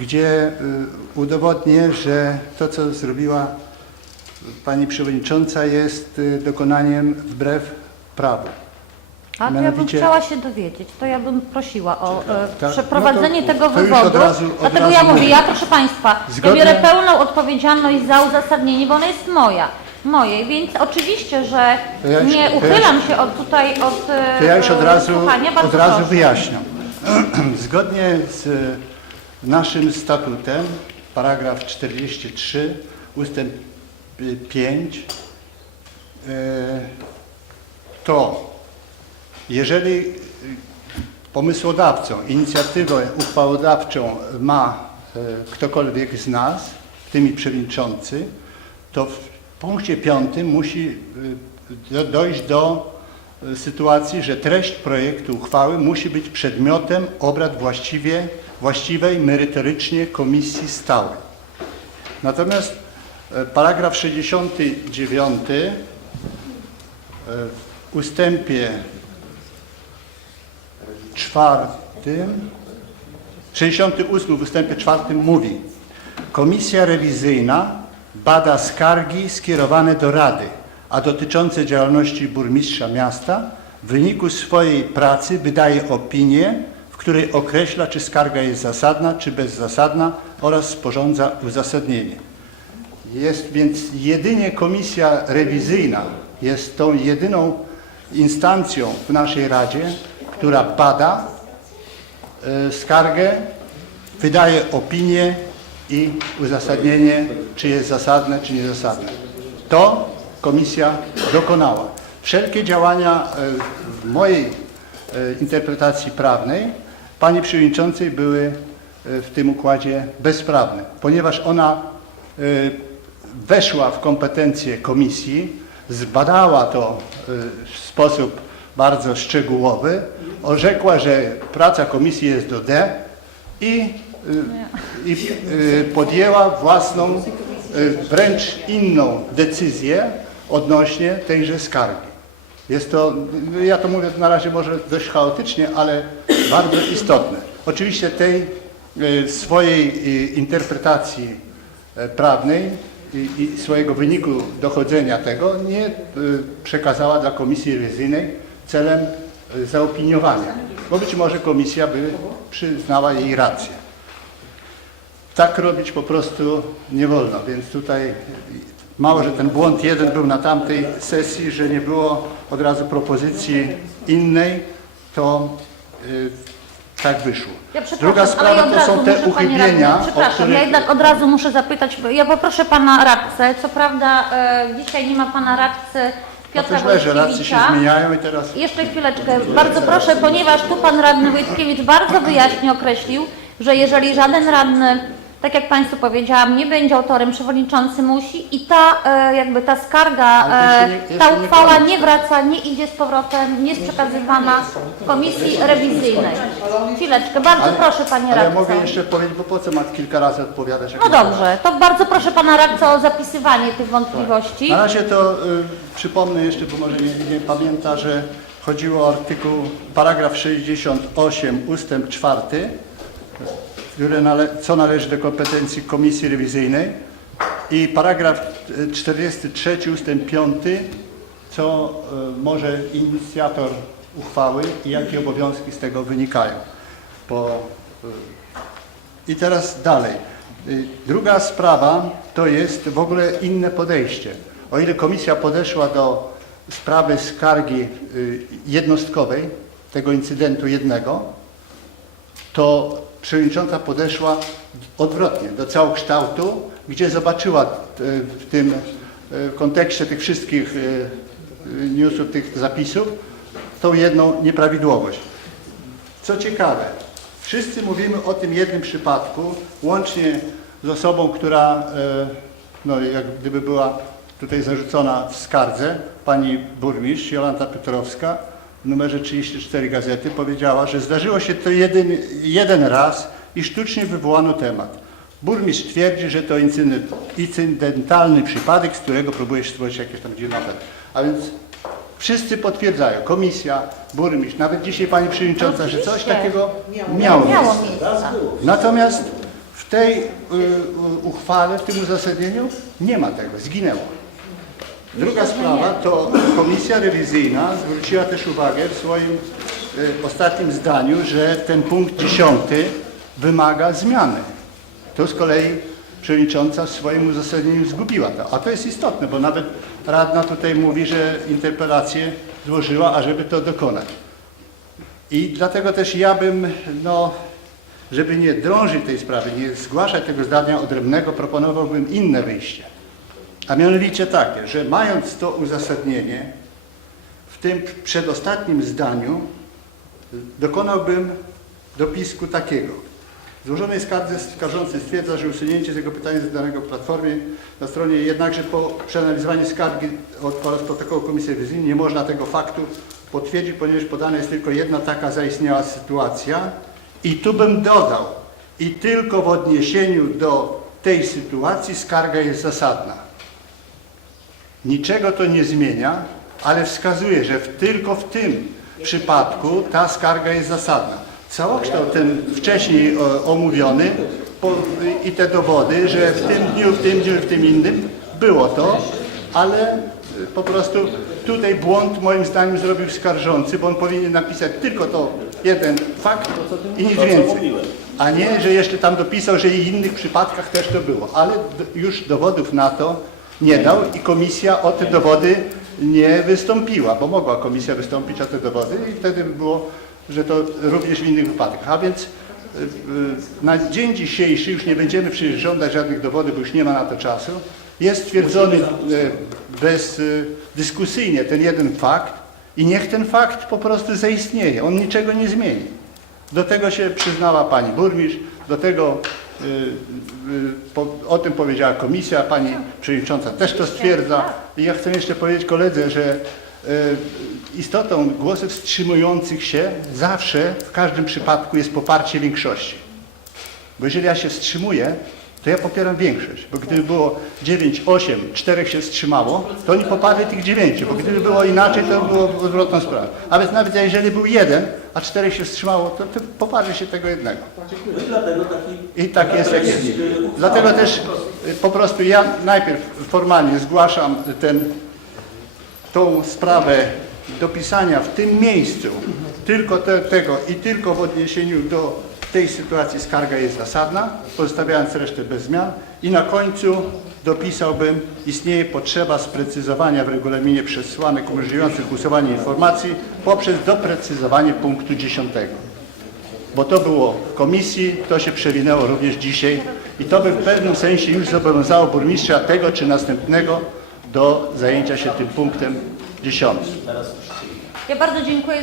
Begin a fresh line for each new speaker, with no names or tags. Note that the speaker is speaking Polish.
gdzie y, udowodnię, że to, co zrobiła pani przewodnicząca, jest y, dokonaniem wbrew prawu.
A to ja bym chciała się dowiedzieć, to ja bym prosiła o e,
Tak,
przeprowadzenie
no to-
tego
to
wywodu.
od razu- od
Dlatego
razu
ja mówię, ja proszę Państwa,
Zgodnie-
ja biorę pełną odpowiedzialność za uzasadnienie, bo ona jest moja. Mojej, więc oczywiście, że
ja już-
nie
to ja
uchylam się od tutaj od
To ja już od
e,
razu,
słuchania. Bardzo
od razu wyjaśniam. Zgodnie z naszym statutem, paragraf 43, ustęp y, 5, y, to jeżeli pomysłodawcą, inicjatywę uchwałodawczą ma y, ktokolwiek z nas, w tym przewodniczący, to w punkcie piątym musi do- dojść do y, sytuacji, że treść projektu uchwały musi być przedmiotem obrad właściwie, właściwej merytorycznie komisji stałej. Natomiast e, paragraf 69 e, w ustępie czwartym, 68 w ustępie czwartym mówi Komisja rewizyjna bada skargi skierowane do Rady, a dotyczące działalności burmistrza miasta w wyniku swojej pracy wydaje opinię, w której określa, czy skarga jest zasadna, czy bezzasadna oraz sporządza uzasadnienie. Jest więc jedynie komisja rewizyjna jest tą jedyną instancją w naszej Radzie, która bada e, skargę, wydaje opinię i uzasadnienie, czy jest zasadne, czy niezasadne. To komisja dokonała. Wszelkie działania e, w mojej e, interpretacji prawnej pani przewodniczącej były e, w tym układzie bezprawne, ponieważ ona e, weszła w kompetencje komisji, zbadała to e, w sposób bardzo szczegółowy, orzekła, że praca komisji jest do D i, i podjęła własną, wręcz inną decyzję odnośnie tejże skargi. Jest to, ja to mówię na razie może dość chaotycznie, ale bardzo istotne. Oczywiście tej y, swojej y, interpretacji e, prawnej i, swojego wyniku dochodzenia tego nie przekazała dla Komisji Rewizyjnej celem zaopiniowania, bo być może komisja by przyznała jej rację. Tak robić po prostu nie wolno, więc tutaj mało, że ten błąd jeden był na tamtej sesji, że nie było od razu propozycji innej, to tak wyszło.
Ja
Druga sprawa
ja
to są te uchybienia,
radny, Przepraszam,
których...
ja jednak od razu muszę zapytać, ja poproszę pana radcę, co prawda e, dzisiaj nie ma pana radcy Piotra
też leży, racje się zmieniają i teraz...
Jeszcze chwileczkę, bardzo proszę, ponieważ tu pan radny Wojtkiewicz bardzo wyjaśnie określił, że jeżeli żaden radny, tak jak Państwu powiedziałam, nie będzie autorem, przewodniczący musi i ta e, jakby ta skarga,
Ale to
e,
nie-
ta
jeszcze nie
uchwała
koniec.
nie wraca, nie idzie z powrotem, nie jest przekazywana komisji rewizyjnej. Chwileczkę, bardzo
Ale-
proszę Panie
Ale ja
radco.
mogę jeszcze powiedzieć, bo po co ma kilka razy odpowiadać? jak
No dobrze, to bardzo proszę Pana radca o zapisywanie tych wątpliwości.
Na razie to y, przypomnę jeszcze, bo może nie, nie pamięta, że chodziło o artykuł, paragraf 68 ustęp 4, który nale, co należy do kompetencji Komisji Rewizyjnej i paragraf y, 43 ustęp 5, co y, może inicjator uchwały i jakie obowiązki z tego wynikają. Po, y, I teraz dalej. Y, Druga sprawa to jest w ogóle inne podejście. O ile komisja podeszła do sprawy skargi y, jednostkowej, tego incydentu jednego, to przewodnicząca podeszła odwrotnie, do całokształtu, gdzie zobaczyła y, w tym y, kontekście tych wszystkich y, newsów, tych zapisów, tą jedną nieprawidłowość. Co ciekawe, wszyscy mówimy o tym jednym przypadku, łącznie z osobą, która e, no, jak gdyby była tutaj zarzucona w skardze, pani burmistrz Jolanta Piotrowska w numerze 34 gazety powiedziała, że zdarzyło się to jeden, jeden raz i sztucznie wywołano temat. Burmistrz twierdzi, że to incydent, incydentalny przypadek, z którego próbuje się stworzyć jakieś tam dziwne. A więc wszyscy potwierdzają, komisja, burmistrz, nawet dzisiaj pani przewodnicząca, że coś
Oczywiście.
takiego miało
Miało
miejsce.
miejsce.
Natomiast w W tej y, y, uchwale, w tym uzasadnieniu nie ma tego, zginęło. Druga sprawa to komisja rewizyjna zwróciła też uwagę w swoim y, ostatnim zdaniu, że ten punkt dziesiąty wymaga zmiany. To z kolei przewodnicząca w swoim uzasadnieniu zgubiła to. A to jest istotne, bo nawet radna tutaj mówi, że interpelację złożyła, ażeby to dokonać. I dlatego też ja bym, no, żeby nie drążyć tej sprawy, nie zgłaszać tego zdania odrębnego, proponowałbym inne wyjście. A mianowicie takie, że mając to uzasadnienie, w tym przedostatnim zdaniu dokonałbym dopisku takiego. W złożonej skardze skarżący stwierdza, że usunięcie z jego pytania zadanego Platformie na stronie jednakże po przeanalizowaniu skargi oraz protokołu Komisji Rewizyjnej nie można tego faktu potwierdzić, ponieważ podana jest tylko jedna taka zaistniała sytuacja i tu bym dodał i tylko w odniesieniu do tej sytuacji skarga jest zasadna. Niczego to nie zmienia, ale wskazuje, że w, tylko w tym przypadku ta skarga jest zasadna. Całokształt ten wcześniej o, omówiony po, i te dowody, że w tym dniu, w tym dniu, w tym innym było to, ale y, po prostu tutaj błąd moim zdaniem zrobił skarżący, bo on powinien napisać tylko to jeden fakt i nic więcej. A nie, że jeszcze tam dopisał, że i w innych przypadkach też to było. Ale już dowodów na to nie dał i komisja o te dowody nie wystąpiła, bo mogła komisja wystąpić o te dowody i wtedy by było, że to również w innych wypadkach. A więc y, y, na dzień dzisiejszy już nie będziemy przecież żądać żadnych dowodów, bo już nie ma na to czasu. Jest stwierdzony y, bezdyskusyjnie ten jeden fakt i niech ten fakt po prostu zaistnieje. On niczego nie zmieni. Do tego się przyznała pani burmistrz, do tego y, y, o tym powiedziała komisja, pani przewodnicząca też to stwierdza. I ja chcę jeszcze powiedzieć koledze, że y, istotą głosów wstrzymujących się zawsze w każdym przypadku jest poparcie większości. Bo jeżeli ja się wstrzymuję, to ja popieram większość. Bo gdyby było 9, 8, 4 się wstrzymało, to oni poparli tych 9. Bo gdyby było inaczej, to było odwrotną sprawę. A więc nawet jeżeli był jeden, a 4 się wstrzymało, to, to poparli się tego jednego.
No
i tak jest, jak jest. Dlatego też y, po prostu ja najpierw formalnie zgłaszam ten, tą sprawę dopisania w tym miejscu tylko te, tego i tylko w odniesieniu do tej sytuacji skarga jest zasadna, pozostawiając resztę bez zmian i na końcu dopisałbym istnieje potrzeba sprecyzowania w regulaminie przesłanek umożliwiających usuwanie informacji poprzez doprecyzowanie punktu 10 bo to było w komisji, to się przewinęło również dzisiaj i to by w pewnym sensie już zobowiązało burmistrza tego czy następnego do zajęcia się tym punktem dziesiątym.
Ja bardzo dziękuję.